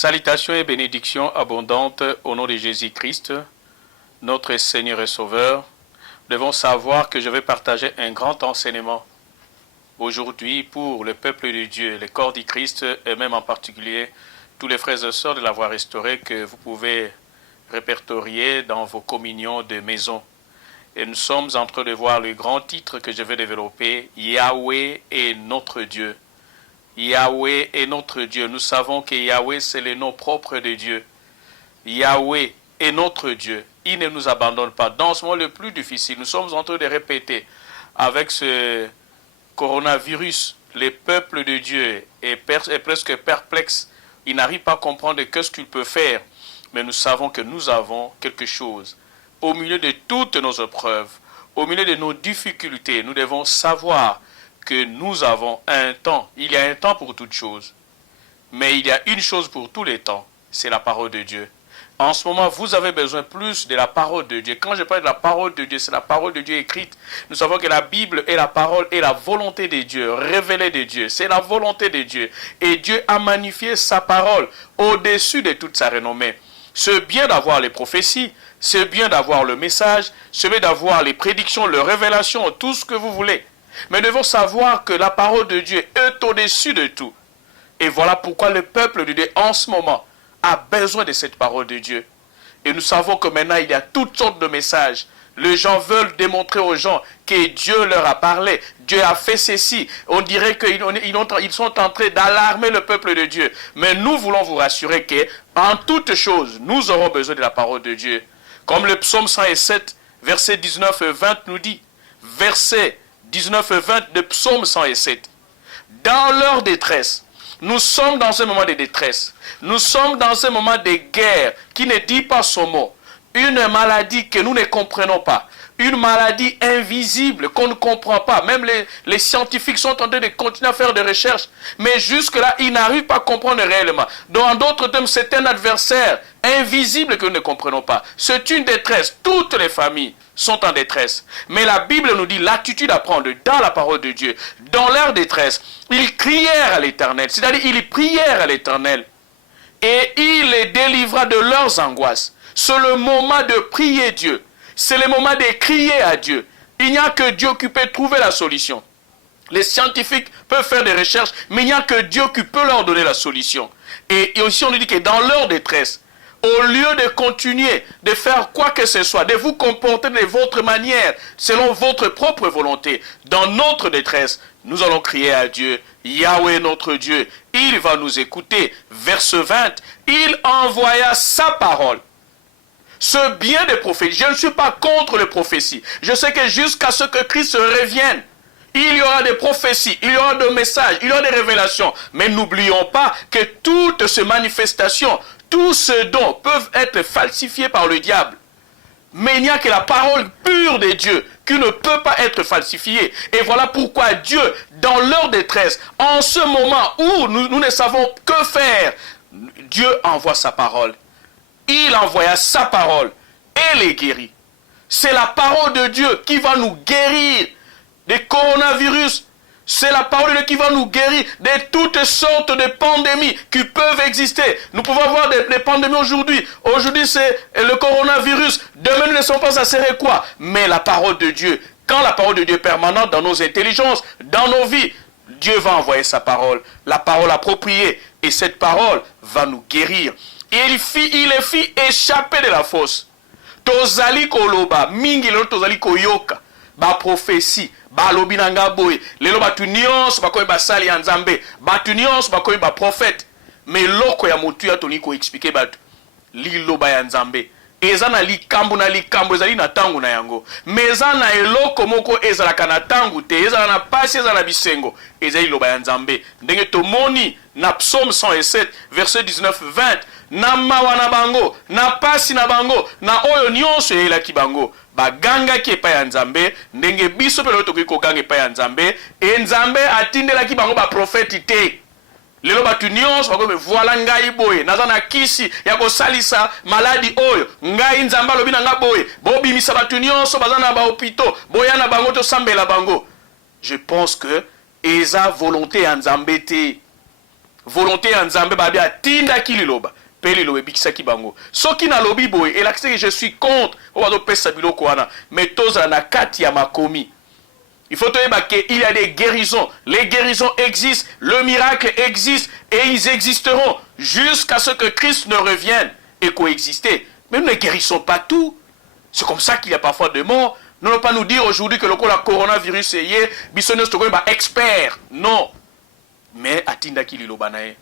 Salutations et bénédictions abondantes au nom de Jésus-Christ, notre Seigneur et Sauveur. Nous devons savoir que je vais partager un grand enseignement aujourd'hui pour le peuple de Dieu, le corps du Christ et même en particulier tous les frères et sœurs de la voie restaurée que vous pouvez répertorier dans vos communions de maison. Et nous sommes en train de voir le grand titre que je vais développer, Yahweh est notre Dieu. Yahweh est notre Dieu. Nous savons que Yahweh, c'est le nom propre de Dieu. Yahweh est notre Dieu. Il ne nous abandonne pas. Dans ce moment le plus difficile, nous sommes en train de répéter avec ce coronavirus, le peuple de Dieu est presque perplexe. Il n'arrive pas à comprendre ce qu'il peut faire. Mais nous savons que nous avons quelque chose. Au milieu de toutes nos épreuves, au milieu de nos difficultés, nous devons savoir que nous avons un temps. Il y a un temps pour toutes choses. Mais il y a une chose pour tous les temps, c'est la parole de Dieu. En ce moment, vous avez besoin plus de la parole de Dieu. Quand je parle de la parole de Dieu, c'est la parole de Dieu écrite. Nous savons que la Bible est la parole et la volonté de Dieu, révélée de Dieu. C'est la volonté de Dieu. Et Dieu a magnifié sa parole au-dessus de toute sa renommée. C'est bien d'avoir les prophéties, c'est bien d'avoir le message, c'est bien d'avoir les prédictions, les révélations, tout ce que vous voulez. Mais nous devons savoir que la parole de Dieu est au-dessus de tout. Et voilà pourquoi le peuple de Dieu, en ce moment, a besoin de cette parole de Dieu. Et nous savons que maintenant, il y a toutes sortes de messages. Les gens veulent démontrer aux gens que Dieu leur a parlé. Dieu a fait ceci. On dirait qu'ils sont en train d'alarmer le peuple de Dieu. Mais nous voulons vous rassurer qu'en toutes choses, nous aurons besoin de la parole de Dieu. Comme le psaume 107, versets 19 et 20 nous dit. Versets 19 et 20 de psaume 107. Dans leur détresse, nous sommes dans un moment de détresse. Nous sommes dans un moment de guerre qui ne dit pas son mot. Une maladie que nous ne comprenons pas. Une maladie invisible qu'on ne comprend pas. Même les scientifiques sont en train de continuer à faire des recherches. Mais jusque-là, ils n'arrivent pas à comprendre réellement. Donc, en d'autres termes, c'est un adversaire invisible que nous ne comprenons pas. C'est une détresse. Toutes les familles sont en détresse. Mais la Bible nous dit l'attitude à prendre dans la parole de Dieu. Dans leur détresse, ils crièrent à l'Éternel. C'est-à-dire, ils prièrent à l'Éternel. Et il les délivra de leurs angoisses. C'est le moment de prier Dieu. C'est le moment de crier à Dieu. Il n'y a que Dieu qui peut trouver la solution. Les scientifiques peuvent faire des recherches, mais il n'y a que Dieu qui peut leur donner la solution. Et aussi on nous dit que dans leur détresse, au lieu de continuer de faire quoi que ce soit, de vous comporter de votre manière, selon votre propre volonté, dans notre détresse, nous allons crier à Dieu, Yahweh notre Dieu, il va nous écouter. Verset 20, il envoya sa parole. Ce bien des prophéties, je ne suis pas contre les prophéties. Je sais que jusqu'à ce que Christ revienne, il y aura des prophéties, il y aura des messages, il y aura des révélations. Mais n'oublions pas que toutes ces manifestations, tous ces dons peuvent être falsifiés par le diable. Mais il n'y a que la parole pure de Dieu qui ne peut pas être falsifiée. Et voilà pourquoi Dieu, dans leur détresse, en ce moment où nous ne savons que faire, Dieu envoie sa parole. Il envoya sa parole et les guérit. C'est la parole de Dieu qui va nous guérir des coronavirus. C'est la parole de Dieu qui va nous guérir de toutes sortes de pandémies qui peuvent exister. Nous pouvons avoir des pandémies aujourd'hui. Aujourd'hui, c'est le coronavirus. Demain, nous ne savons pas ça serait quoi. Mais la parole de Dieu, quand la parole de Dieu est permanente dans nos intelligences, dans nos vies, Dieu va envoyer sa parole, la parole appropriée. Et cette parole va nous guérir. Et il les fit échapper de la fosse. Tozali koloba, mingi lelo tozali koyoka. Ba prophétie, ba lobi nanga boy. Lelo batu nyonso bakoyi basali ya Nzambe. Batu nyonso bakoyi ba prophète. Mais loko ya motu ya toni ko expliquer batu. Liloba ya Nzambe. Eza na likambo ezali na tangu na yango. Mais eza na eloko moko ezalaka na tangu te. Ezala na pasi, ezala na bisengo. Ezali liloba ya Nzambe. Ndenge tomoni na psaume 107, verset 19-20. Na mawa na bango, na pasi na bango, na oyo nyonso eyelaki bango. Bagangaki epai ya Nzambe, ndenge biso pe lelo tokoki koganga epai ya Nzambe, e Nzambe atindelaki bango baprofeti te. Lelo batu nyonso bakoki voilà ngai boye, naza na kisi ya kosalisa maladi oyo, ngai Nzambe alobi na nga boye, bobimisa batu nyonso baza na bahopito, boya na bango tosambela bango. Je pense que eza volonté ya Nzambe te. volonté ya nzambe babi atindaki liloba pe liloba ebikisaki bango soki nalobi boye elakisi que je suis contre oyo bazopesa biloko wana mais tozala na kati ya makomi. Il faut toyeba qu'il y a des guérisons. Les guérisons existent, le miracle existe et ils existeront jusqu'à ce que Christ ne revienne et coexister. Mais nous ne guérissons pas tout. C'est comme ça qu'il y a parfois des morts. Nous ne pouvons pas nous dire aujourd'hui que le coronavirus est bisonneuse expert. Non. Mais atindaki lilobanae.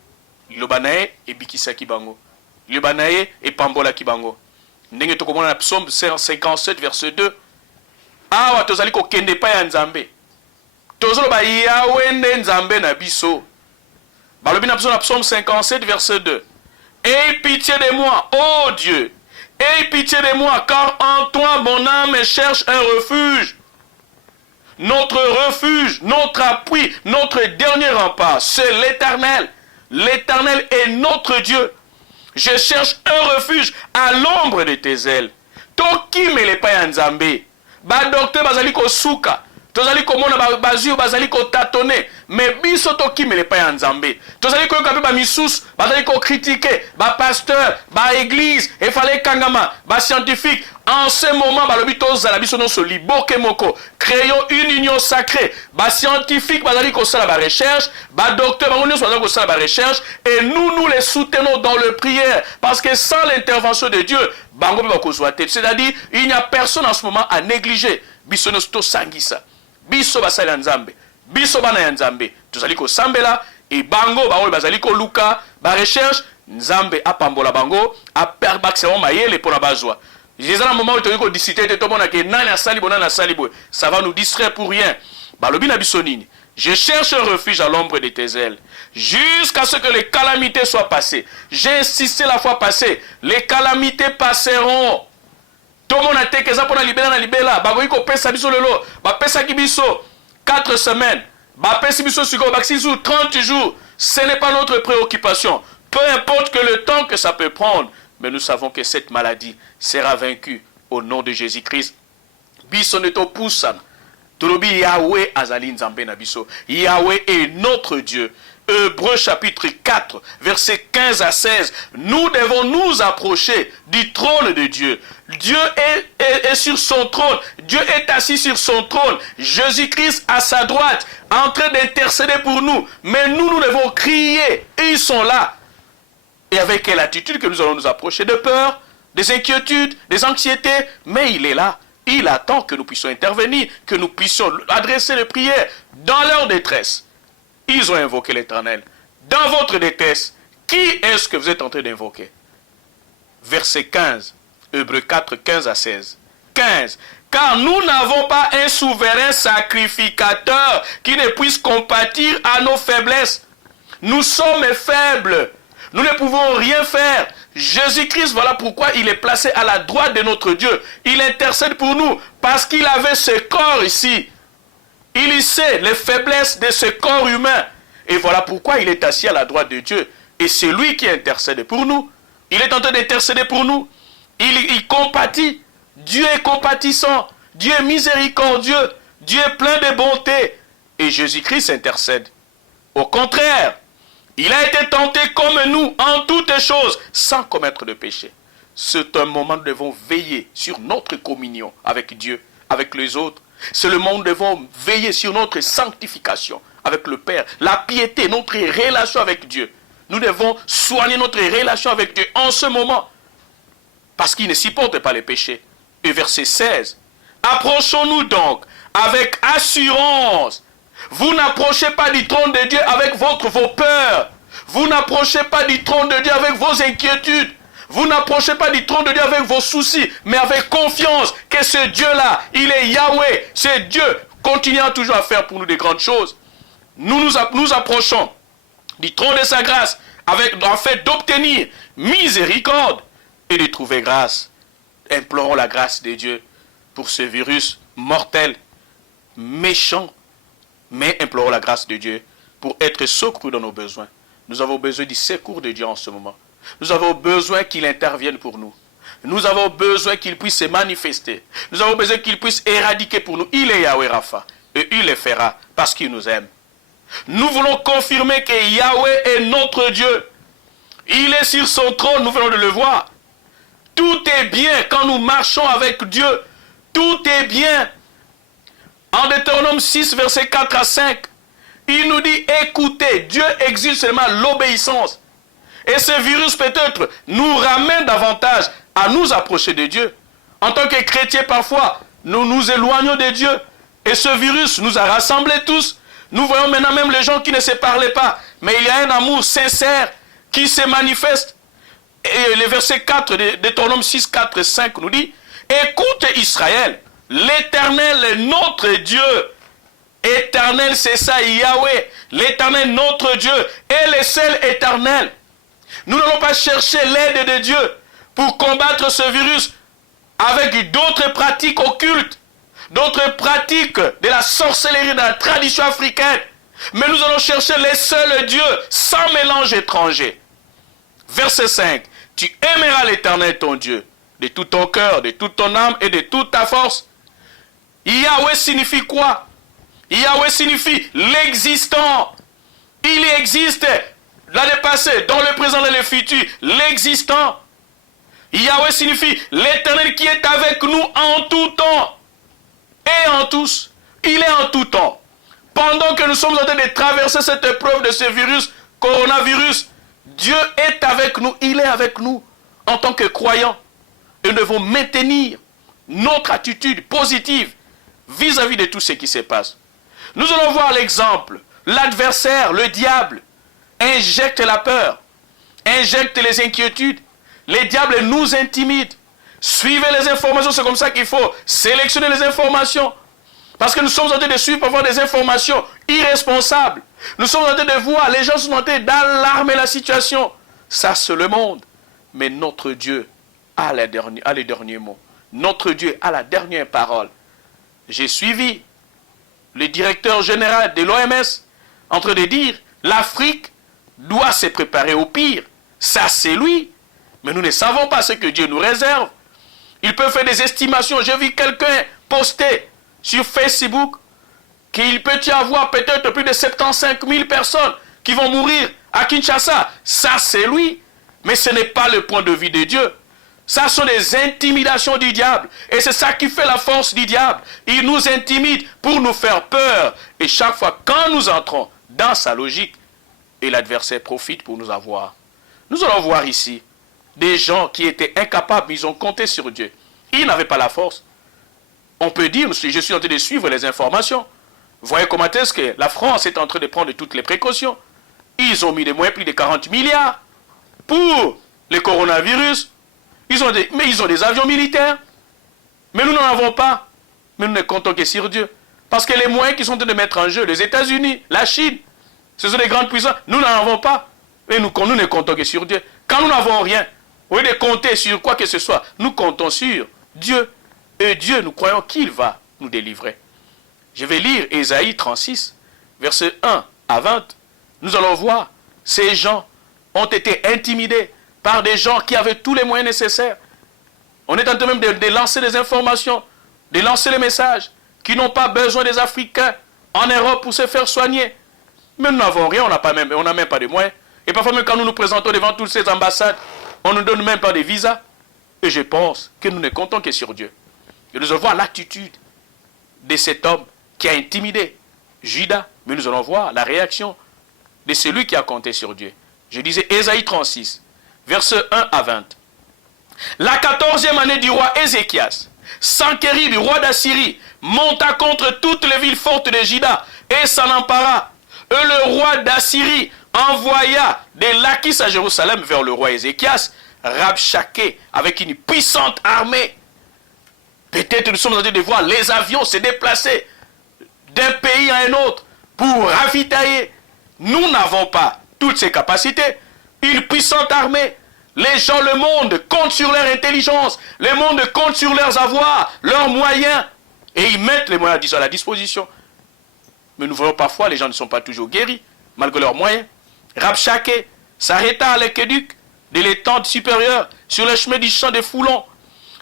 Lilobanae et bikisaki bango. Lilobanae et pambola kibango. Ndenge tokomona na Psaume 157 verset 2. Awa tozali kokende pa ya nzambe. Tozoloba Yahweh nde nzambe na biso. Balobi na Psaume 57 verset 2. Aie pitié de moi, ô Dieu. Aie pitié de moi, car en toi mon âme cherche un refuge. Notre refuge, notre appui, notre dernier rempart, c'est l'Éternel. L'Éternel est notre Dieu. Je cherche un refuge à l'ombre de tes ailes. Toki me le pa ya nzambe. Ba docteur bazali ko suka. Tozali komona bazio bazali ko tatone. Mais biso toki me le pa ya nzambe. Tozali ko yoka ba misusu, bazali ko critiquer, ba pasteur, ba église, et fallait kangama, ba scientifique. En ce moment, balobi tozala biso non soli boke moko. Créons une union sacrée. Ba scientifique bazali ko sala ba recherche, ba docteur ba union bazali ko sala ba recherche et nous les soutenons dans le prière parce que sans l'intervention de Dieu, bango ba ko zoate. C'est-à-dire, il n'y a personne en ce moment à négliger. Biso no sto sangisa. Biso basala nzambe. Biso bana ya nzambe. Tozali ko sambela et bango ba bazali ko luka ba recherche nzambe apambola bango a perbaxeron mayele pour la bazwa. J'ai un moment où tu as discuté de tout le monde qui ça va nous distraire pour rien. Balobi na bisonini. Je cherche un refuge à l'ombre de tes ailes jusqu'à ce que les calamités soient passées. J'ai insisté la fois passée. Les calamités passeront. Tout le monde a été que ça pour na libéla. Bagoy ko pesa biso lelo. Ba pesa ki biso 4 semaines. Ba pesa biso suko baksi sous 30 jours. Ce n'est pas notre préoccupation. Peu importe que le temps que ça peut prendre. Mais nous savons que cette maladie sera vaincue au nom de Jésus-Christ. Biso neto poussana. Tolobi Yahweh azali nzambe na biso. Yahweh est notre Dieu. Hébreux chapitre 4, versets 15 à 16. Nous devons nous approcher du trône de Dieu. Dieu est sur son trône. Dieu est assis sur son trône. Jésus-Christ à sa droite, en train d'intercéder pour nous. Mais nous devons crier. Et ils sont là. Et avec quelle attitude que nous allons nous approcher? De peur, des inquiétudes, des anxiétés. Mais il est là. Il attend que nous puissions intervenir, que nous puissions adresser les prières dans leur détresse. Ils ont invoqué l'Éternel. Dans votre détresse, qui est-ce que vous êtes en train d'invoquer? Verset 15. Hébreux 4, 15 à 16. 15. Car nous n'avons pas un souverain sacrificateur qui ne puisse compatir à nos faiblesses. Nous sommes faibles. Nous ne pouvons rien faire. Jésus-Christ, voilà pourquoi il est placé à la droite de notre Dieu. Il intercède pour nous parce qu'il avait ce corps ici. Il sait les faiblesses de ce corps humain. Et voilà pourquoi il est assis à la droite de Dieu. Et c'est lui qui intercède pour nous. Il est en train d'intercéder pour nous. Il compatit. Dieu est compatissant. Dieu est miséricordieux. Dieu est plein de bonté. Et Jésus-Christ intercède. Au contraire, il a été tenté comme nous en toutes choses, sans commettre de péché. C'est un moment où nous devons veiller sur notre communion avec Dieu, avec les autres. C'est le moment où nous devons veiller sur notre sanctification avec le Père. La piété, notre relation avec Dieu. Nous devons soigner notre relation avec Dieu en ce moment. Parce qu'il ne supporte pas les péchés. Et verset 16. Approchons-nous donc avec assurance. Vous n'approchez pas du trône de Dieu avec vos peurs. Vous n'approchez pas du trône de Dieu avec vos inquiétudes. Vous n'approchez pas du trône de Dieu avec vos soucis, mais avec confiance que ce Dieu-là, il est Yahweh. C'est Dieu continuant toujours à faire pour nous des grandes choses. Nous approchons du trône de sa grâce avec en fait d'obtenir miséricorde et de trouver grâce. Implorons la grâce de Dieu pour ce virus mortel, méchant, mais implorons la grâce de Dieu pour être secourus dans nos besoins. Nous avons besoin du secours de Dieu en ce moment. Nous avons besoin qu'il intervienne pour nous. Nous avons besoin qu'il puisse se manifester. Nous avons besoin qu'il puisse éradiquer pour nous. Il est Yahweh Rapha. Et il le fera parce qu'il nous aime. Nous voulons confirmer que Yahweh est notre Dieu. Il est sur son trône, nous venons de le voir. Tout est bien quand nous marchons avec Dieu. Tout est bien. En Deutéronome 6, versets 4 à 5, il nous dit, écoutez, Dieu exige seulement l'obéissance. Et ce virus peut-être nous ramène davantage à nous approcher de Dieu. En tant que chrétiens, parfois, nous nous éloignons de Dieu. Et ce virus nous a rassemblés tous. Nous voyons maintenant même les gens qui ne se parlaient pas. Mais il y a un amour sincère qui se manifeste. Et le verset 4 de Deutéronome 6, 4 et 5 nous dit, écoute Israël, l'Éternel est notre Dieu. Éternel, c'est ça, Yahweh. L'Éternel, notre Dieu, est le seul éternel. Nous n'allons pas chercher l'aide de Dieu pour combattre ce virus avec d'autres pratiques occultes, d'autres pratiques de la sorcellerie, de la tradition africaine. Mais nous allons chercher le seul Dieu, sans mélange étranger. Verset 5. Tu aimeras l'Éternel ton Dieu, de tout ton cœur, de toute ton âme et de toute ta force. Yahweh signifie quoi? Yahweh signifie l'existant. Il existe l'année passée, dans le présent et le futur, l'existant. Yahweh signifie l'Éternel qui est avec nous en tout temps et en tous. Il est en tout temps. Pendant que nous sommes en train de traverser cette épreuve de ce virus, coronavirus, Dieu est avec nous, il est avec nous en tant que croyants. Et nous devons maintenir notre attitude positive vis-à-vis de tout ce qui se passe. Nous allons voir l'exemple. L'adversaire, le diable, injecte la peur, injecte les inquiétudes. Les diables nous intimident. Suivez les informations, c'est comme ça qu'il faut sélectionner les informations. Parce que nous sommes en train de suivre parfois des informations irresponsables. Nous sommes en train de voir, les gens sont en train d'alarmer la situation. Ça, c'est le monde. Mais notre Dieu a les derniers mots. Notre Dieu a la dernière parole. J'ai suivi le directeur général de l'OMS en train de dire, l'Afrique doit se préparer au pire. Ça, c'est lui. Mais nous ne savons pas ce que Dieu nous réserve. Il peut faire des estimations. J'ai vu quelqu'un poster sur Facebook qu'il peut y avoir peut-être plus de 75 000 personnes qui vont mourir à Kinshasa. Ça, c'est lui. Mais ce n'est pas le point de vue de Dieu. Ça sont des intimidations du diable. Et c'est ça qui fait la force du diable. Il nous intimide pour nous faire peur. Et chaque fois, quand nous entrons dans sa logique, et l'adversaire profite pour nous avoir. Nous allons voir ici des gens qui étaient incapables, mais ils ont compté sur Dieu. Ils n'avaient pas la force. On peut dire, je suis en train de suivre les informations. Voyez comment est-ce que la France est en train de prendre toutes les précautions. Ils ont mis des moyens, plus de 40 milliards pour le coronavirus. Mais ils ont des avions militaires. Mais nous n'en avons pas. Mais nous ne comptons que sur Dieu. Parce que les moyens qu'ils sont en train de mettre en jeu, les États-Unis, la Chine, ce sont des grandes puissances. Nous n'en avons pas. Et nous ne comptons que sur Dieu. Quand nous n'avons rien, au lieu de compter sur quoi que ce soit, nous comptons sur Dieu. Et Dieu, nous croyons qu'il va nous délivrer. Je vais lire Ésaïe 36, versets 1 à 20. Nous allons voir, ces gens ont été intimidés par des gens qui avaient tous les moyens nécessaires. On est en train même de lancer des informations, de lancer les messages, qui n'ont pas besoin des Africains en Europe pour se faire soigner. Mais nous n'avons rien, on n'a même pas de moyens. Et parfois même quand nous nous présentons devant toutes ces ambassades, on ne nous donne même pas de visa. Et je pense que nous ne comptons que sur Dieu. Et nous allons voir l'attitude de cet homme qui a intimidé Judas. Mais nous allons voir la réaction de celui qui a compté sur Dieu. Je disais Ésaïe 36, versets 1 à 20. La 14e année du roi Ézéchias, Sanchérib, roi d'Assyrie, monta contre toutes les villes fortes de Juda et s'en empara. Et le roi d'Assyrie envoya des Lachish à Jérusalem vers le roi Ézéchias, Rabshakeh, avec une puissante armée. Peut-être nous sommes en train de voir les avions se déplacer d'un pays à un autre pour ravitailler. Nous n'avons pas toutes ces capacités. Une puissante armée. Les gens, le monde compte sur leur intelligence. Le monde compte sur leurs avoirs, leurs moyens. Et ils mettent les moyens à la disposition. Mais nous voyons parfois, les gens ne sont pas toujours guéris, malgré leurs moyens. Rabshakeh s'arrêta à l'aqueduc de l'étang supérieur, sur le chemin du champ de Foulon.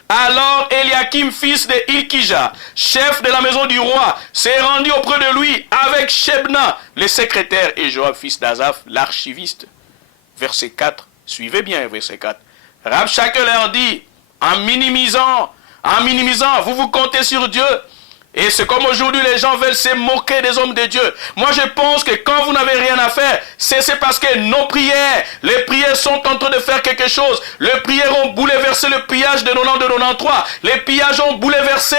Alors Eliakim, fils de Ilkija, chef de la maison du roi, s'est rendu auprès de lui avec Shebna, le secrétaire, et Joab, fils d'Azaph, l'archiviste. Verset 4, suivez bien verset 4. Rabshakeh leur dit, en minimisant, vous vous comptez sur Dieu. Et c'est comme aujourd'hui les gens veulent se moquer des hommes de Dieu. Moi je pense que quand vous n'avez rien à faire, c'est parce que nos prières, les prières sont en train de faire quelque chose. Les prières ont bouleversé le pillage de 92-93. Les pillages ont bouleversé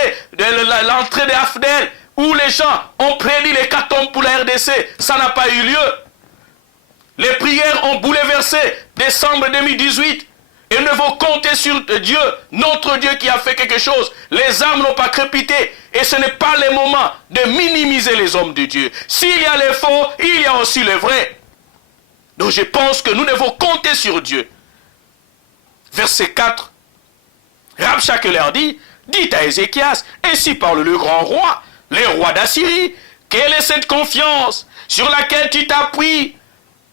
l'entrée des Afdel, où les gens ont prédit les catombes pour la RDC. Ça n'a pas eu lieu. Les prières ont bouleversé décembre 2018. Et nous devons compter sur Dieu, notre Dieu qui a fait quelque chose. Les âmes n'ont pas crépité. Et ce n'est pas le moment de minimiser les hommes de Dieu. S'il y a les faux, il y a aussi les vrais. Donc je pense que nous devons compter sur Dieu. Verset 4. Rabshakeh leur dit, dites à Ézéchias, ainsi parle le grand roi, le roi d'Assyrie, quelle est cette confiance sur laquelle tu t'appuies?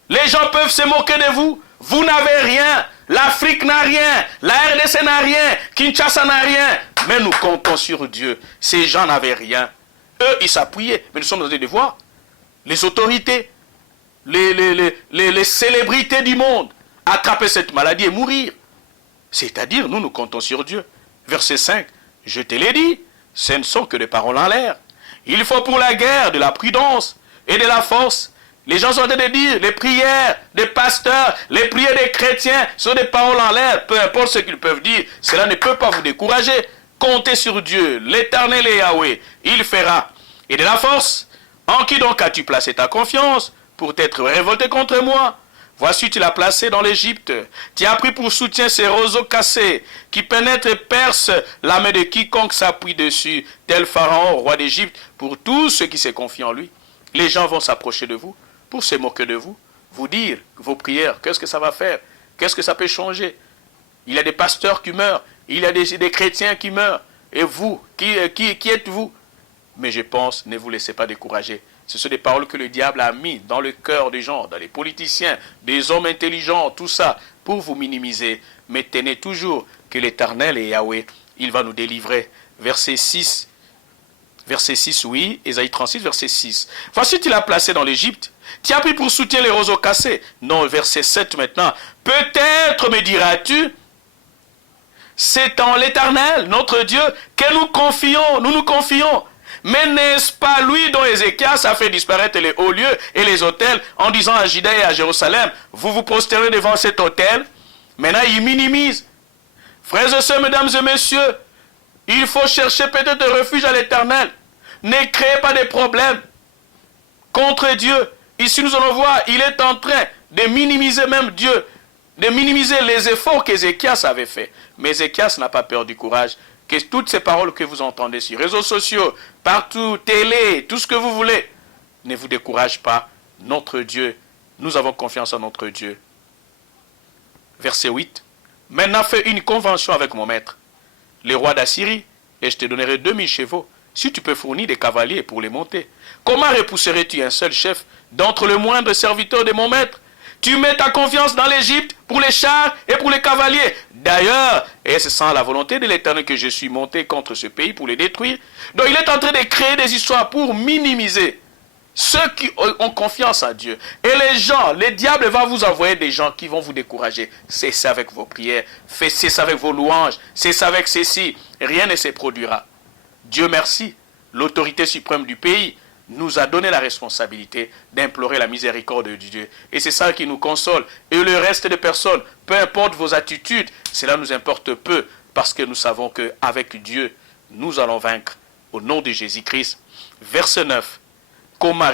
Les gens peuvent se moquer de vous. Vous n'avez rien. L'Afrique n'a rien. La RDC n'a rien. Kinshasa n'a rien. Mais nous comptons sur Dieu. Ces gens n'avaient rien. Eux, ils s'appuyaient. Mais nous sommes dans des devoirs. Les autorités, les célébrités du monde, attraper cette maladie et mourir. C'est-à-dire, nous comptons sur Dieu. Verset 5. Je te l'ai dit, ce ne sont que des paroles en l'air. Il faut pour la guerre de la prudence et de la force. Les gens sont en train de dire, les prières des pasteurs, les prières des chrétiens sont des paroles en l'air. Peu importe ce qu'ils peuvent dire, cela ne peut pas vous décourager. Comptez sur Dieu, l'Éternel est Yahweh, il fera. Et de la force, en qui donc as-tu placé ta confiance pour t'être révolté contre moi? Voici, tu l'as placé dans l'Égypte. Tu as pris pour soutien ces roseaux cassés qui pénètrent et percent la main de quiconque s'appuie dessus, tel Pharaon, roi d'Égypte, pour tous ceux qui se confient en lui. Les gens vont s'approcher de vous pour se moquer de vous, vous dire vos prières, qu'est-ce que ça va faire, qu'est-ce que ça peut changer. Il y a des pasteurs qui meurent, il y a des chrétiens qui meurent, et vous, qui êtes-vous? Mais je pense, ne vous laissez pas décourager. Ce sont des paroles que le diable a mis dans le cœur des gens, dans les politiciens, des hommes intelligents, tout ça, pour vous minimiser. Mais tenez toujours que l'Éternel est Yahweh, il va nous délivrer. Verset 6. Verset 6, oui, Ésaïe 36, verset 6. Voici, tu l'as placé dans l'Égypte. Tu as pris pour soutien les roseaux cassés. Non, verset 7 maintenant. Peut-être, me diras-tu, c'est en l'Éternel, notre Dieu, que nous nous confions. Mais n'est-ce pas lui dont Ézéchias a fait disparaître les hauts lieux et les autels en disant à Juda et à Jérusalem, vous vous prosternez devant cet autel? Maintenant, il minimise. Frères et sœurs, mesdames et messieurs, il faut chercher peut-être un refuge à l'Éternel. Ne créez pas de problèmes contre Dieu. Ici, nous allons voir, il est en train de minimiser même Dieu, de minimiser les efforts qu'Ézéchias avait fait. Mais Ézéchias n'a pas perdu courage. Que toutes ces paroles que vous entendez sur les réseaux sociaux, partout, télé, tout ce que vous voulez, ne vous décourage pas. Notre Dieu, nous avons confiance en notre Dieu. Verset 8. Maintenant, fais une convention avec mon maître, les rois d'Assyrie, et je te donnerai 2000 chevaux, si tu peux fournir des cavaliers pour les monter. Comment repousserais-tu un seul chef d'entre les moindres serviteurs de mon maître? Tu mets ta confiance dans l'Égypte pour les chars et pour les cavaliers. D'ailleurs, et c'est sans la volonté de l'Éternel que je suis monté contre ce pays pour les détruire. Donc il est en train de créer des histoires pour minimiser ceux qui ont confiance en Dieu. Et les gens, le diable va vous envoyer des gens qui vont vous décourager. Cessez avec vos prières, cessez avec vos louanges, cessez avec ceci. Rien ne se produira. Dieu merci, l'autorité suprême du pays nous a donné la responsabilité d'implorer la miséricorde de Dieu. Et c'est ça qui nous console. Et le reste des personnes, peu importe vos attitudes, cela nous importe peu, parce que nous savons qu'avec Dieu, nous allons vaincre. Au nom de Jésus-Christ. Verset 9. Comment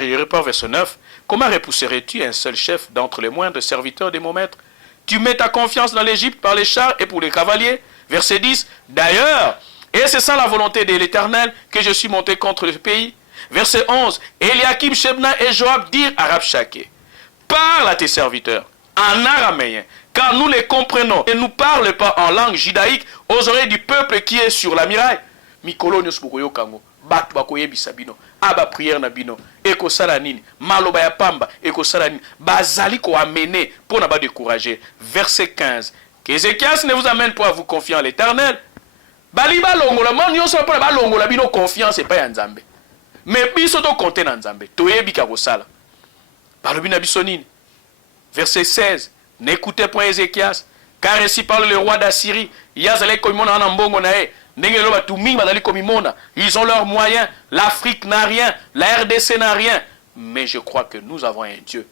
repousserais-tu un seul chef d'entre les moindres serviteurs de mon maître? Tu mets ta confiance dans l'Égypte par les chars et pour les cavaliers. Verset 10. D'ailleurs, et c'est ça la volonté de l'Éternel que je suis monté contre le pays. Verset 11. Eliakim, Shebna et Joab dirent à Rabshakeh, parle à tes serviteurs en araméen, car nous les comprenons. Et ne nous parle pas en langue judaïque aux oreilles du peuple qui est sur la muraille. Mikolo nyos bukoyo kango, bat bakoye bisabino, aba prière na bino, eko salanini, maloba ya pamba, eko salanini, bazali ko amener pour ne pas décourager. Verset 15. Qu'Ézéchias ne vous amène pas à vous confier en l'Éternel, Bali balongola man nyonso pa balongola bino confiance pas ya Nzambe. Mais biso to compter na Nzambe. Toyebi ka kosala. Balobi na biso nini? Verset 16. N'écoutez point Ézéchias, car ainsi parle le roi d'Assyrie. Yazale komimona na mbongo na e. Ndenge lo batu mingi bazali komimona. Ils ont leurs moyens. L'Afrique n'a rien. La RDC n'a rien. Mais je crois que nous avons un Dieu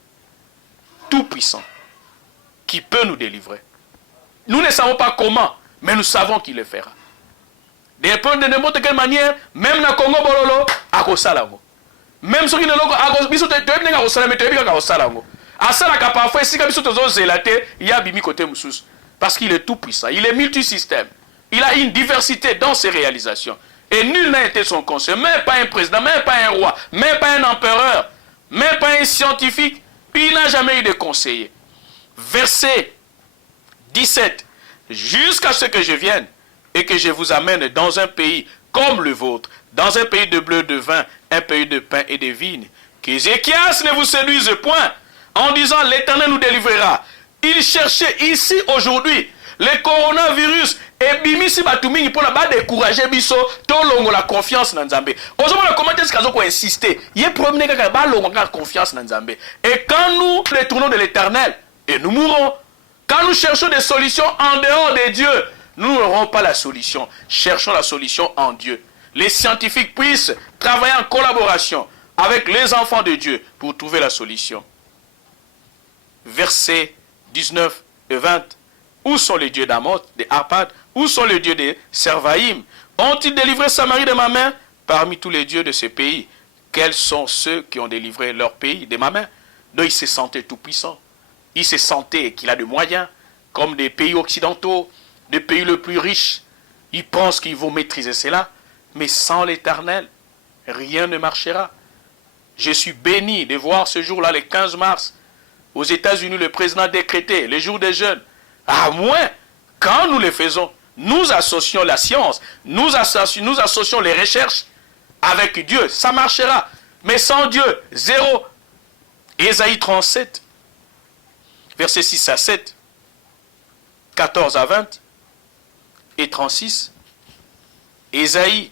tout puissant qui peut nous délivrer. Nous ne savons pas comment, mais nous savons qu'il le fera. Dépend de n'importe quelle manière, même na Congo bololo, akosalango. Même ceux qui ne l'ont pas, biso te tebi nga kosala, mais tebi nga kosalango. Asala ka parfois si ka biso tozo zelate, il y a bimi côté musus parce qu'il est tout puissant, il est multisystème. Il a une diversité dans ses réalisations. Et nul n'a été son conseiller, même pas un président, même pas un roi, même pas un empereur, même pas un scientifique. Il n'a jamais eu de conseiller. Verset 17. Jusqu'à ce que je vienne et que je vous amène dans un pays comme le vôtre, dans un pays de bleu, de vin, un pays de pain et de vignes, qu'Ézéchias ne vous séduise point en disant l'Éternel nous délivrera. Il cherchait ici aujourd'hui le coronavirus et bimisi batumingi pour ne décourager biso to longo la confiance dans Nzambe. Aujourd'hui, comment est-ce qu'ils ont insisté? Il est premier que ba longo la confiance dans Nzambe. Et quand nous retournons de l'Éternel et nous mourrons, quand nous cherchons des solutions en dehors de Dieu, nous n'aurons pas la solution. Cherchons la solution en Dieu. Les scientifiques puissent travailler en collaboration avec les enfants de Dieu pour trouver la solution. Versets 19 et 20. Où sont les dieux d'Amoth, des Arpad? Où sont les dieux des Servaïm? Ont-ils délivré Samarie de ma main? Parmi tous les dieux de ce pays, quels sont ceux qui ont délivré leur pays de ma main? Donc il se sentait tout puissant. Il se sentait qu'il a des moyens, comme des pays occidentaux, des pays les plus riches. Ils pensent qu'ils vont maîtriser cela, mais sans l'Éternel, rien ne marchera. Je suis béni de voir ce jour-là, le 15 mars, aux États-Unis, le président a décrété le jour des jeunes. À moins, quand nous le faisons, nous associons la science, nous associons les recherches avec Dieu, ça marchera. Mais sans Dieu, zéro. Ésaïe 37, versets 6 à 7, 14 à 20 et 36. Ésaïe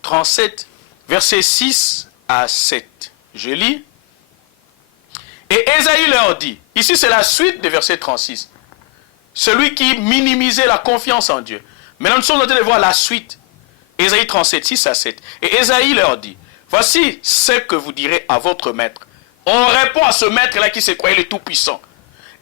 37, versets 6 à 7. Je lis. Et Ésaïe leur dit, ici c'est la suite de verset 36, celui qui minimisait la confiance en Dieu. Maintenant nous sommes en train de voir la suite. Ésaïe 37, 6 à 7. Et Ésaïe leur dit, voici ce que vous direz à votre maître. On répond à ce maître-là qui se croyait le Tout-Puissant.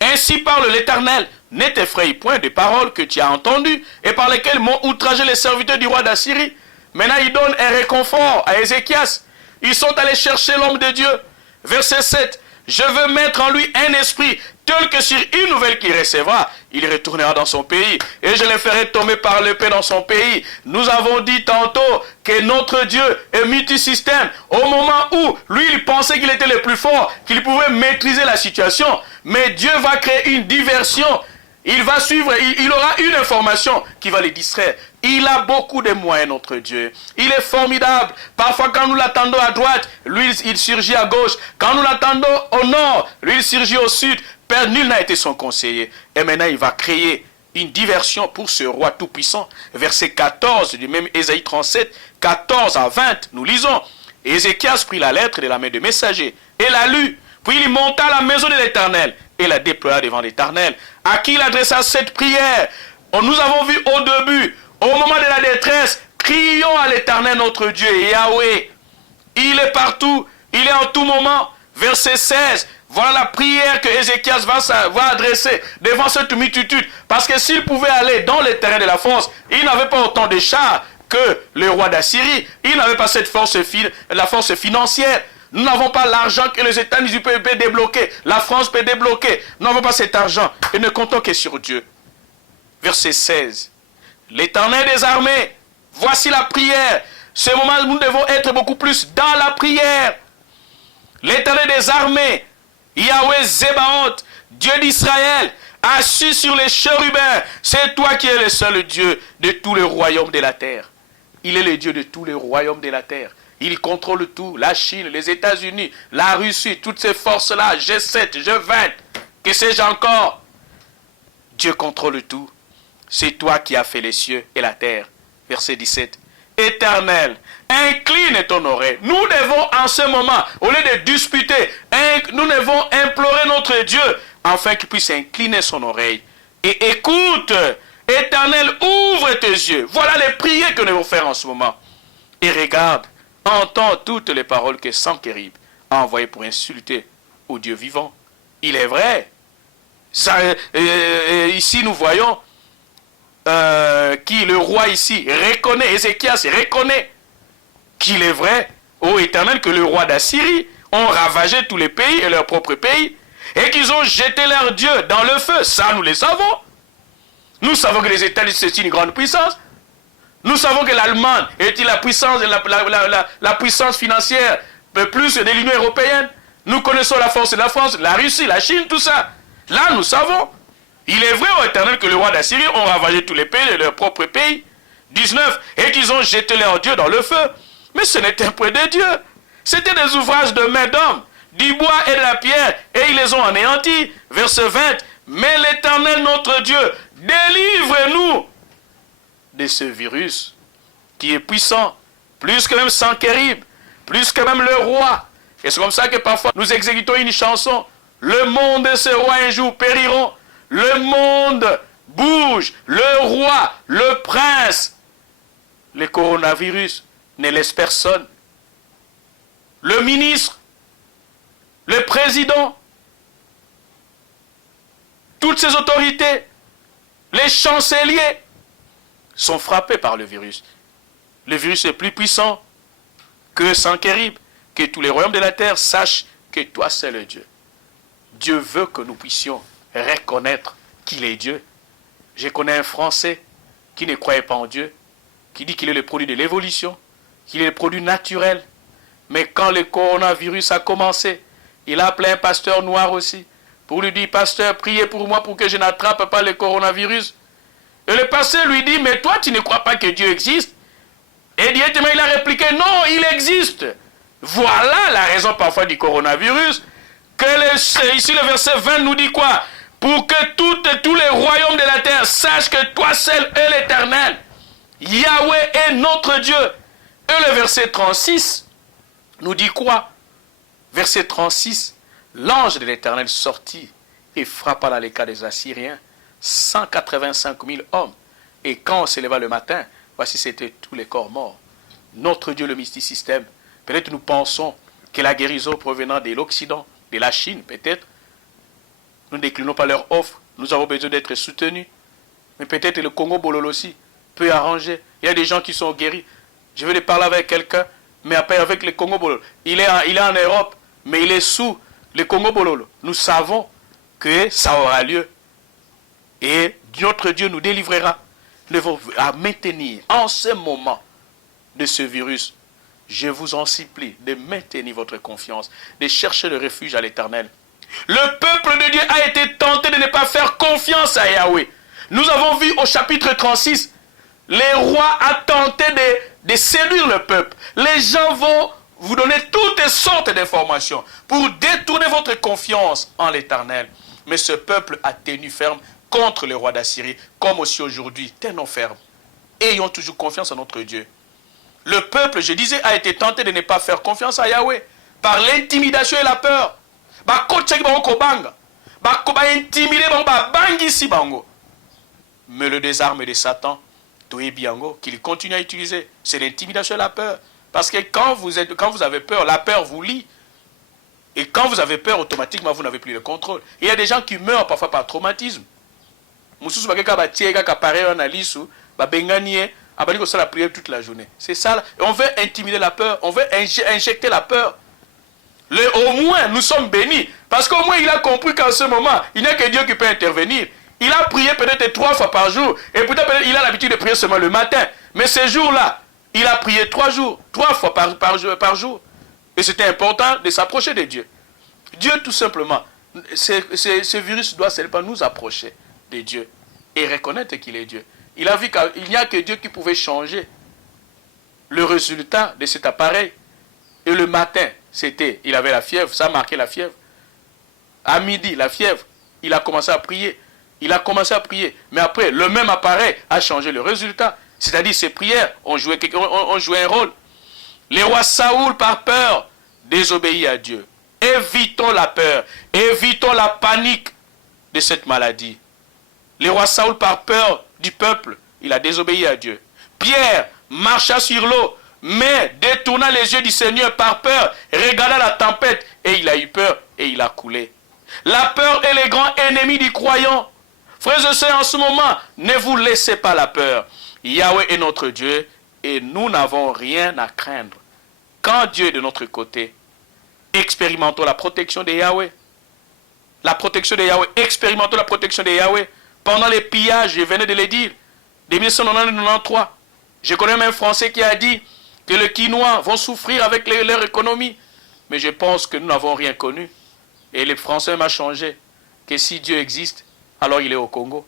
Ainsi parle l'Éternel, ne t'effraie point des paroles que tu as entendues et par lesquelles m'ont outragé les serviteurs du roi d'Assyrie. Maintenant il donne un réconfort à Ézéchias. Ils sont allés chercher l'homme de Dieu. Verset 7. Je veux mettre en lui un esprit tel que sur une nouvelle qu'il recevra, il retournera dans son pays et je le ferai tomber par l'épée dans son pays. Nous avons dit tantôt que notre Dieu est multisystème. Au moment où lui il pensait qu'il était le plus fort, qu'il pouvait maîtriser la situation, mais Dieu va créer une diversion. Il va suivre, il aura une information qui va les distraire. Il a beaucoup de moyens, notre Dieu. Il est formidable. Parfois, quand nous l'attendons à droite, lui, il surgit à gauche. Quand nous l'attendons au nord, lui, il surgit au sud. Père, nul n'a été son conseiller. Et maintenant, il va créer une diversion pour ce roi tout-puissant. Verset 14 du même Ésaïe 37, 14 à 20, nous lisons. Ézéchias prit la lettre de la main du messager et la lut. Puis il monta à la maison de l'Éternel et la déploya devant l'Éternel, à qui il adressa cette prière. Nous avons vu au début, au moment de la détresse, crions à l'Éternel notre Dieu, Yahweh. Il est partout, il est en tout moment. Verset 16, voilà la prière que Ézéchias va adresser devant cette multitude. Parce que s'il pouvait aller dans les terrains de la force, il n'avait pas autant de chars que le roi d'Assyrie. Il n'avait pas cette force, la force financière. Nous n'avons pas l'argent que les États-Unis peuvent débloquer. La France peut débloquer. Nous n'avons pas cet argent. Et ne comptons que sur Dieu. Verset 16. L'Éternel des armées, voici la prière. Ce moment où nous devons être beaucoup plus dans la prière. L'Éternel des armées, Yahweh Zébaoth, Dieu d'Israël, assis sur les chérubins. C'est toi qui es le seul Dieu de tous les royaumes de la terre. Il est le Dieu de tous les royaumes de la terre. Il contrôle tout, la Chine, les États-Unis, la Russie, toutes ces forces-là, G7, G20, que sais-je encore. Dieu contrôle tout. c'est toi qui as fait les cieux et la terre. Verset 17. Éternel, incline ton oreille. Nous devons en ce moment, au lieu de disputer, nous devons implorer notre Dieu afin qu'il puisse incliner son oreille. Et écoute, Éternel, ouvre tes yeux. Voilà les prières que nous devons faire en ce moment. Et regarde, entends toutes les paroles que Sanchérib a envoyées pour insulter au Dieu vivant. Il est vrai. Ici, nous voyons qui le roi ici reconnaît, Ézéchias reconnaît qu'il est vrai, ô Éternel, que le roi d'Assyrie ont ravagé tous les pays et leur propre pays, et qu'ils ont jeté leur Dieu dans le feu. Ça, nous le savons. Nous savons que les États-Unis, c'est une grande puissance. Nous savons que l'Allemagne est la puissance, la puissance financière plus de l'Union européenne. Nous connaissons la force de la France, la Russie, la Chine, tout ça. Là, nous savons. Il est vrai, ô Éternel, que le roi d'Assyrie ont ravagé tous les pays de leur propre pays. 19. Et qu'ils ont jeté leur Dieu dans le feu. Mais ce n'était point de Dieu. C'était des ouvrages de main d'homme, du bois et de la pierre, et ils les ont anéantis. Verset 20. Mais l'Éternel, notre Dieu, délivre-nous de ce virus qui est puissant, plus que même Sanchérib, plus que même le roi. Et c'est comme ça que parfois nous exécutons une chanson. Le monde et ses rois un jour périront. Le monde bouge, le roi, le prince. Le coronavirus ne laisse personne. Le ministre, le président, toutes ces autorités, les chanceliers sont frappés par le virus. Le virus est plus puissant que Sanchérib, que tous les royaumes de la terre sachent que toi c'est le Dieu. Dieu veut que nous puissions reconnaître qu'il est Dieu. Je connais un Français qui ne croyait pas en Dieu, qui dit qu'il est le produit de l'évolution, qu'il est le produit naturel. Mais quand le coronavirus a commencé, il a appelé un pasteur noir aussi, pour lui dire, pasteur, priez pour moi pour que je n'attrape pas le coronavirus. Et le pasteur lui dit, mais toi tu ne crois pas que Dieu existe? Et directement il a répliqué, non, il existe. Voilà la raison parfois du coronavirus. Ici le verset 20 nous dit quoi? Pour que tous les royaumes de la terre sachent que toi seul es l'Éternel. Yahweh est notre Dieu. Et le verset 36 nous dit quoi? Verset 36. L'ange de l'Éternel sortit et frappa dans les cas des Assyriens 185 000 hommes. Et quand on s'éleva le matin, voici c'était tous les corps morts. Notre Dieu, le mysticistème. Peut-être nous pensons que la guérison provenant de l'Occident, de la Chine, peut-être. Nous ne déclinons pas leur offre. Nous avons besoin d'être soutenus. Mais peut-être le Congo Bololo aussi peut arranger. Il y a des gens qui sont guéris. Je vais les parler avec quelqu'un, mais après avec le Congo Bololo. Il est en Europe, mais il est sous le Congo Bololo. Nous savons que ça aura lieu. Et notre Dieu nous délivrera. Nous devons maintenir en ce moment de ce virus. Je vous en supplie de maintenir votre confiance, de chercher le refuge à l'Éternel. Le peuple de Dieu a été tenté de ne pas faire confiance à Yahweh. Nous avons vu au chapitre 36, les rois ont tenté de séduire le peuple. Les gens vont vous donner toutes sortes d'informations pour détourner votre confiance en l'Éternel. Mais ce peuple a tenu ferme contre le roi d'Assyrie, comme aussi aujourd'hui. Tenons ferme. Ayons toujours confiance en notre Dieu. Le peuple, je disais, a été tenté de ne pas faire confiance à Yahweh par l'intimidation et la peur. Mais le désarme de Satan, qu'il continue à utiliser, c'est l'intimidation et la peur. Parce que quand vous avez peur, la peur vous lie. Et quand vous avez peur, automatiquement, vous n'avez plus le contrôle. Il y a des gens qui meurent parfois par traumatisme. La prière toute la journée. C'est ça. On veut intimider la peur. On veut injecter la peur. Au moins, nous sommes bénis. Parce qu'au moins, il a compris qu'en ce moment, il n'y a que Dieu qui peut intervenir. Il a prié peut-être 3 fois par jour. Et peut-être il a l'habitude de prier seulement le matin. Mais ces jours-là, il a prié 3 fois par jour. Et c'était important de s'approcher de Dieu. Dieu, tout simplement, ce virus doit seulement nous approcher de Dieu et reconnaître qu'il est Dieu. Il a vu qu'il n'y a que Dieu qui pouvait changer le résultat de cet appareil. Et le matin, il avait la fièvre, ça marquait la fièvre. À midi, la fièvre, il a commencé à prier. Il a commencé à prier. Mais après, le même appareil a changé le résultat. C'est-à-dire, ses prières ont joué un rôle. Les rois Saoul, par peur, désobéit à Dieu. Évitons la peur. Évitons la panique de cette maladie. Les rois Saoul, par peur du peuple, il a désobéi à Dieu. Pierre marcha sur l'eau, mais détourna les yeux du Seigneur par peur, regarda la tempête, et il a eu peur, et il a coulé. La peur est le grand ennemi du croyant. Frères et sœurs, en ce moment, ne vous laissez pas la peur. Yahweh est notre Dieu, et nous n'avons rien à craindre. Quand Dieu est de notre côté, expérimentons la protection de Yahweh. La protection de Yahweh, expérimentons la protection de Yahweh. Pendant les pillages, je venais de le dire, de 1993, je connais même un Français qui a dit que les Quinois vont souffrir avec leur économie. Mais je pense que nous n'avons rien connu. Et le Français m'a changé. Que si Dieu existe, alors il est au Congo.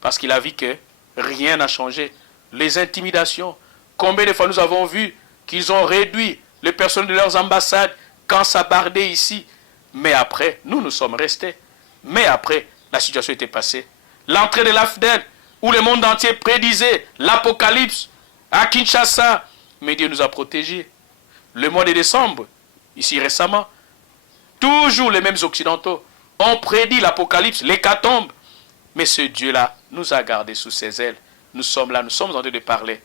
Parce qu'il a vu que rien n'a changé. Les intimidations. Combien de fois nous avons vu qu'ils ont réduit les personnes de leurs ambassades quand ça bardait ici. Mais après, nous sommes restés. Mais après, la situation était passée. L'entrée de l'AFDEL, où le monde entier prédisait l'apocalypse à Kinshasa. Mais Dieu nous a protégés. Le mois de décembre, ici récemment, toujours les mêmes occidentaux ont prédit l'apocalypse, l'hécatombe. Mais ce Dieu-là nous a gardés sous ses ailes. Nous sommes là, nous sommes en train de parler.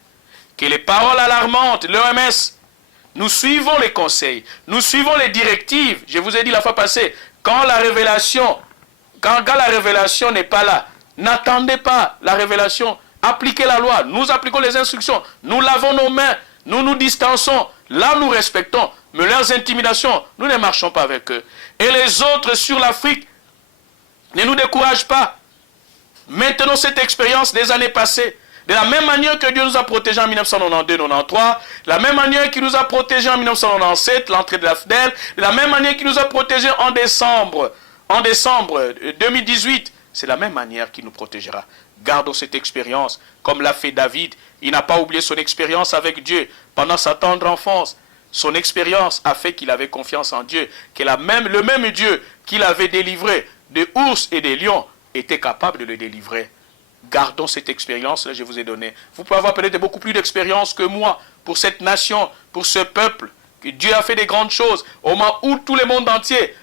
Que les paroles alarmantes, l'OMS, nous suivons les conseils, nous suivons les directives. Je vous ai dit la fois passée, quand la révélation n'est pas là, n'attendez pas la révélation, appliquez la loi, nous appliquons les instructions, nous lavons nos mains, nous nous distançons, là nous respectons, mais leurs intimidations, nous ne marchons pas avec eux. Et les autres sur l'Afrique, ne nous découragent pas. Maintenons cette expérience des années passées. De la même manière que Dieu nous a protégés en 1992-93, de la même manière qu'il nous a protégés en 1997, l'entrée de l'AFDEL, de la même manière qu'il nous a protégés en décembre 2018, c'est la même manière qu'il nous protégera. Gardons cette expérience, comme l'a fait David. Il n'a pas oublié son expérience avec Dieu pendant sa tendre enfance. Son expérience a fait qu'il avait confiance en Dieu, que le même Dieu qu'il avait délivré de ours et des lions était capable de le délivrer. Gardons cette expérience que je vous ai donnée. Vous pouvez avoir peut-être beaucoup plus d'expérience que moi pour cette nation, pour ce peuple. Que Dieu a fait des grandes choses au moment où tout le monde entier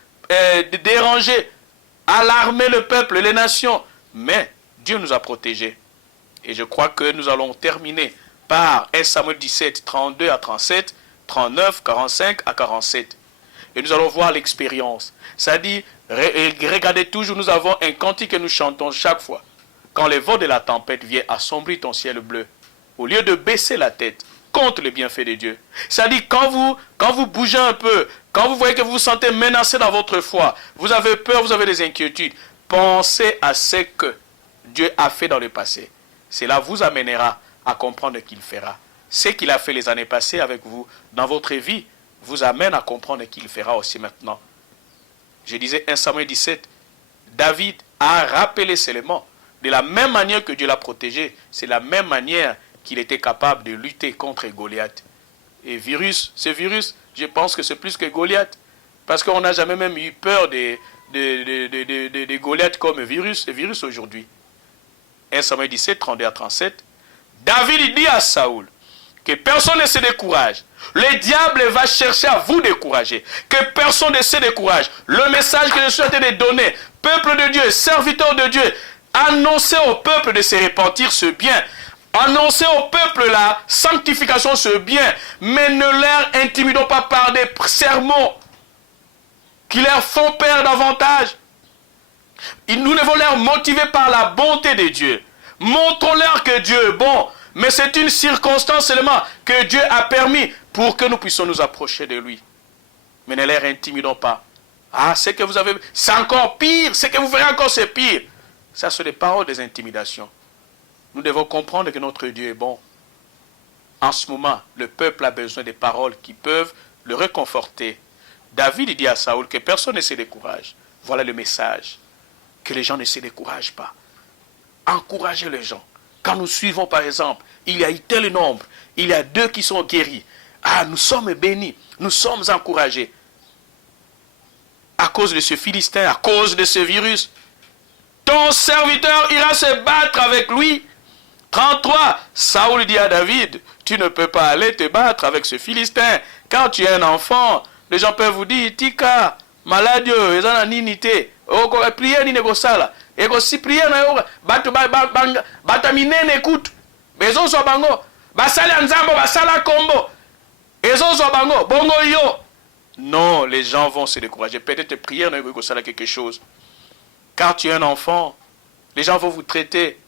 dérangeait, alarmait le peuple, les nations. Mais Dieu nous a protégés. Et je crois que nous allons terminer par 1 Samuel 17, 32 à 37, 39, 45 à 47. Et nous allons voir l'expérience. C'est-à-dire, regardez toujours, nous avons un cantique que nous chantons chaque fois. Quand les vents de la tempête viennent assombrir ton ciel bleu, au lieu de baisser la tête contre les bienfaits de Dieu. C'est-à-dire, quand vous bougez un peu, quand vous voyez que vous vous sentez menacé dans votre foi, vous avez peur, vous avez des inquiétudes, pensez à ce que Dieu a fait dans le passé. Cela vous amènera à comprendre qu'il fera. Ce qu'il a fait les années passées avec vous, dans votre vie, vous amène à comprendre qu'il fera aussi maintenant. Je disais 1 Samuel 17, David a rappelé seulement, de la même manière que Dieu l'a protégé, c'est la même manière qu'il était capable de lutter contre Goliath. Et ce virus, je pense que c'est plus que Goliath, parce qu'on n'a jamais même eu peur de Goliath comme virus aujourd'hui. 1 Samuel 17, 32 à 37, David dit à Saoul, que personne ne se décourage. Le diable va chercher à vous décourager. Que personne ne se décourage. Le message que je suis en train de donner, peuple de Dieu, serviteur de Dieu, annoncez au peuple de se repentir ce bien. Annoncez au peuple la sanctification ce bien. Mais ne leur intimidons pas par des sermons qui leur font perdre davantage. Nous devons leur motiver par la bonté de Dieu. Montrons-leur que Dieu est bon. Mais c'est une circonstance seulement que Dieu a permis pour que nous puissions nous approcher de lui. Mais ne les intimidons pas. Ah, ce que vous avez, c'est encore pire. Ce que vous verrez encore, c'est pire. Ça, c'est des paroles des intimidations. Nous devons comprendre que notre Dieu est bon. En ce moment, le peuple a besoin des paroles qui peuvent le réconforter. David dit à Saoul que personne ne se décourage. Voilà le message. Que les gens ne se découragent pas. Encouragez les gens. Quand nous suivons, par exemple, il y a eu tel nombre, il y a 2 qui sont guéris. Ah, nous sommes bénis, nous sommes encouragés. À cause de ce Philistin, à cause de ce virus. ton serviteur ira se battre avec lui. 33, Saoul dit à David, tu ne peux pas aller te battre avec ce Philistin. Quand tu es un enfant, les gens peuvent vous dire, Tika, malade, ils ont une unité. Prière ni negosala. Et si prière na yo, batamine écoute. Bezo so bango, basala nzambo, basala kombo. Ezo so bango, bongo yo. Non, les gens vont se décourager. Peut-être prière na negosala quelque chose. Car tu es un enfant, les gens vont vous traiter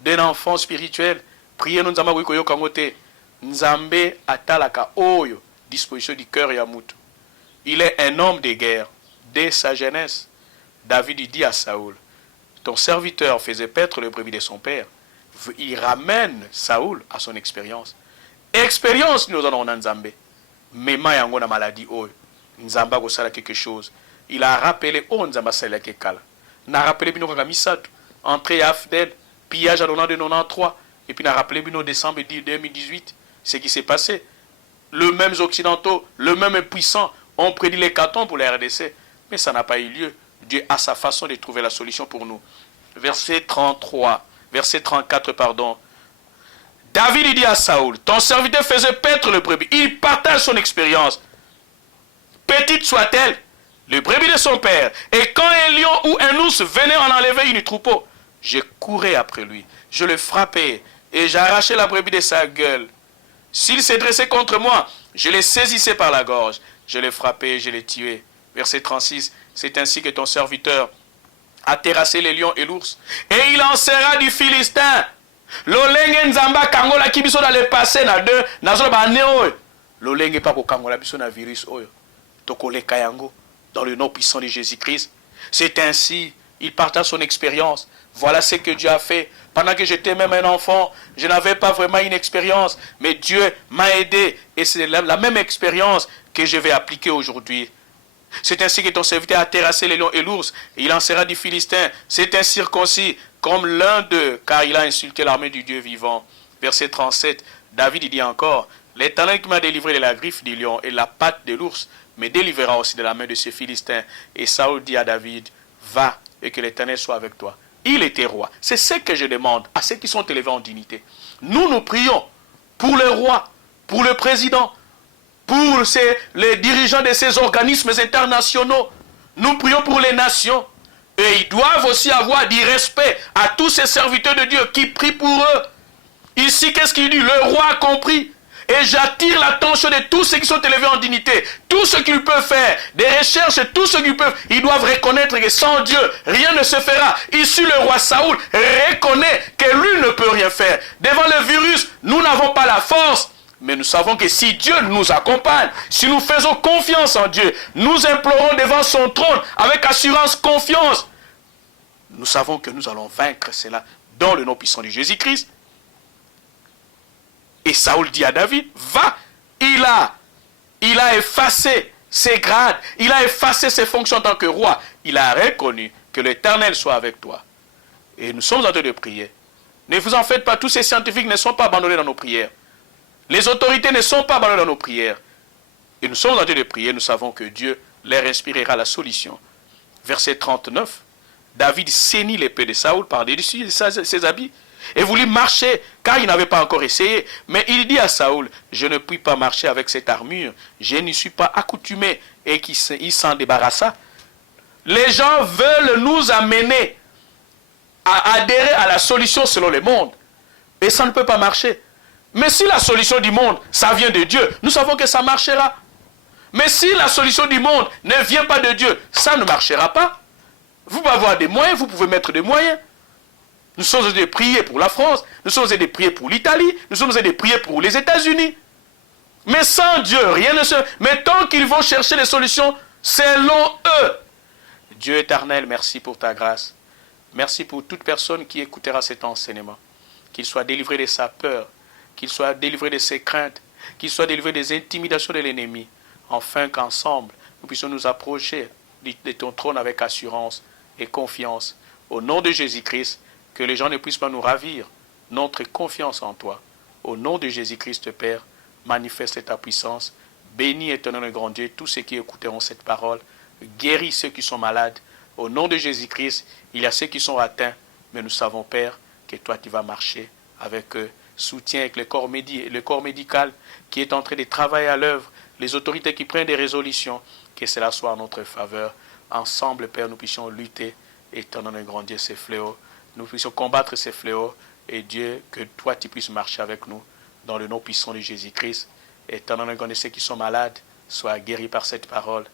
d'un enfant spirituel. Priez nous nzamba wiko kangote. Nzambe atalaka oyo disposition du cœur yamutu. Il est un homme de guerre dès sa jeunesse. David dit à Saoul, ton serviteur faisait paître le brebis de son père. Il ramène Saoul à son expérience. Expérience nous en avons Nzambe. Mais yango na maladie oyo. Nzamba go sala quelque chose. Il a rappelé oh Nzamba sala kekala. N'a rappelé bino kaka misatu. Entrée à Afdel. Pillage à de 93, et puis on a rappelé en décembre 2018 ce qui s'est passé. Le même occidentaux, le même puissant, ont prédit les cartons pour la RDC, mais ça n'a pas eu lieu. Dieu a sa façon de trouver la solution pour nous. Verset 34, pardon. David dit à Saoul, ton serviteur faisait paître le brebis. Il partage son expérience. Petite soit-elle, le brebis de son père. Et quand un lion ou un ours venait en enlever une troupeau, je courais après lui, je le frappais et j'arrachais la brebis de sa gueule. S'il s'est dressé contre moi, je le saisissais par la gorge, je le frappais et je le tuais. Verset 36, c'est ainsi que ton serviteur a terrassé les lions et l'ours. Et il en sera du Philistin. Lolenge nzamba kangola kibiso dans le passé na deux, na zo ba neo. Lolenge pa ko kangola biso na virus oyo. Tokole kayango dans le nom puissant de Jésus-Christ. C'est ainsi, il partage son expérience. Voilà ce que Dieu a fait. Pendant que j'étais même un enfant, je n'avais pas vraiment une expérience. Mais Dieu m'a aidé. Et c'est la même expérience que je vais appliquer aujourd'hui. C'est ainsi que ton serviteur a terrassé les lions et l'ours. Et il en sera du Philistin. C'est un circoncis comme l'un d'eux, car il a insulté l'armée du Dieu vivant. Verset 37, David dit encore, l'Éternel qui m'a délivré de la griffe du lion et de la patte de l'ours, me délivrera aussi de la main de ce Philistin. Et Saoul dit à David, va et que l'Éternel soit avec toi. Il était roi. C'est ce que je demande à ceux qui sont élevés en dignité. Nous prions pour le roi, pour le président, pour les dirigeants de ces organismes internationaux. Nous prions pour les nations. Et ils doivent aussi avoir du respect à tous ces serviteurs de Dieu qui prient pour eux. Ici, qu'est-ce qu'il dit? Le roi a compris. Et j'attire l'attention de tous ceux qui sont élevés en dignité. Tout ce qu'ils peuvent faire, des recherches, tout ce qu'ils peuvent, ils doivent reconnaître que sans Dieu, rien ne se fera. Ici, le roi Saoul reconnaît que lui ne peut rien faire. Devant le virus, nous n'avons pas la force. Mais nous savons que si Dieu nous accompagne, si nous faisons confiance en Dieu, nous implorons devant son trône avec assurance, confiance, nous savons que nous allons vaincre cela dans le nom puissant de Jésus-Christ. Et Saoul dit à David, va, il a effacé ses grades, il a effacé ses fonctions en tant que roi. Il a reconnu que l'Éternel soit avec toi. Et nous sommes en train de prier. Ne vous en faites pas, tous ces scientifiques ne sont pas abandonnés dans nos prières. Les autorités ne sont pas abandonnées dans nos prières. Et nous sommes en train de prier, nous savons que Dieu leur inspirera la solution. Verset 39, David ceignit l'épée de Saoul par-dessus ses habits et voulut marcher, car il n'avait pas encore essayé. Mais il dit à Saoul, je ne puis pas marcher avec cette armure, je n'y suis pas accoutumé, et il s'en débarrassa. Les gens veulent nous amener à adhérer à la solution selon le monde, et ça ne peut pas marcher. Mais si la solution du monde, ça vient de Dieu, nous savons que ça marchera. Mais si la solution du monde ne vient pas de Dieu, ça ne marchera pas. Vous pouvez avoir des moyens, vous pouvez mettre des moyens. Nous sommes obligés de prier pour la France, nous sommes obligés de prier pour l'Italie, nous sommes obligés de prier pour les États-Unis. Mais sans Dieu, rien ne se... Mais tant qu'ils vont chercher les solutions, selon eux. Dieu éternel, merci pour ta grâce. Merci pour toute personne qui écoutera cet enseignement. Qu'il soit délivré de sa peur, qu'il soit délivré de ses craintes, qu'il soit délivré des intimidations de l'ennemi, afin qu'ensemble, nous puissions nous approcher de ton trône avec assurance et confiance. Au nom de Jésus-Christ, que les gens ne puissent pas nous ravir notre confiance en toi. Au nom de Jésus-Christ, Père, manifeste ta puissance. Bénis et éternel grand Dieu tous ceux qui écouteront cette parole. Guéris ceux qui sont malades. Au nom de Jésus-Christ, il y a ceux qui sont atteints, mais nous savons, Père, que toi, tu vas marcher avec eux. Soutiens avec le corps médical qui est en train de travailler à l'œuvre, les autorités qui prennent des résolutions, que cela soit en notre faveur. Ensemble, Père, nous puissions lutter, étendant et grandir ces fléaux. Nous puissions combattre ces fléaux. Et Dieu, que toi, tu puisses marcher avec nous dans le nom puissant de Jésus-Christ. Étendant et grandir ceux qui sont malades, soient guéris par cette parole.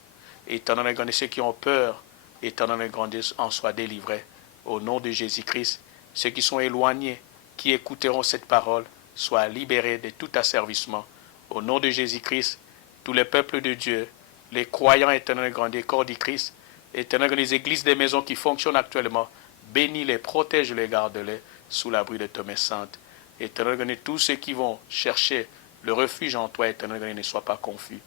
Étendant et grandir ceux qui ont peur, étendant et grandir en soient délivrés. Au nom de Jésus-Christ, ceux qui sont éloignés, qui écouteront cette parole, soient libérés de tout asservissement. Au nom de Jésus-Christ, tous les peuples de Dieu, les croyants éternels et grands corps du Christ, éternels les églises des maisons qui fonctionnent actuellement, bénis-les, protège-les, garde-les sous l'abri de ta main sainte. Éternel, tous ceux qui vont chercher le refuge en toi, éternel, ne sois pas confus.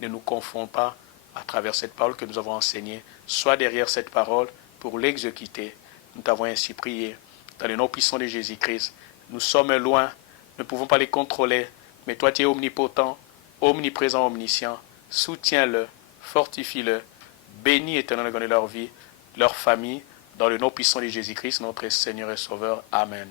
Ne nous confonds pas à travers cette parole que nous avons enseignée. Sois derrière cette parole pour l'exécuter. Nous t'avons ainsi prié dans le nom puissant de Jésus-Christ. Nous sommes loin, nous ne pouvons pas les contrôler, mais toi tu es omnipotent, omniprésent, omniscient. Soutiens-le, fortifie-le, bénis éternellement leur vie, leur famille, dans le nom puissant de Jésus-Christ, notre Seigneur et Sauveur. Amen.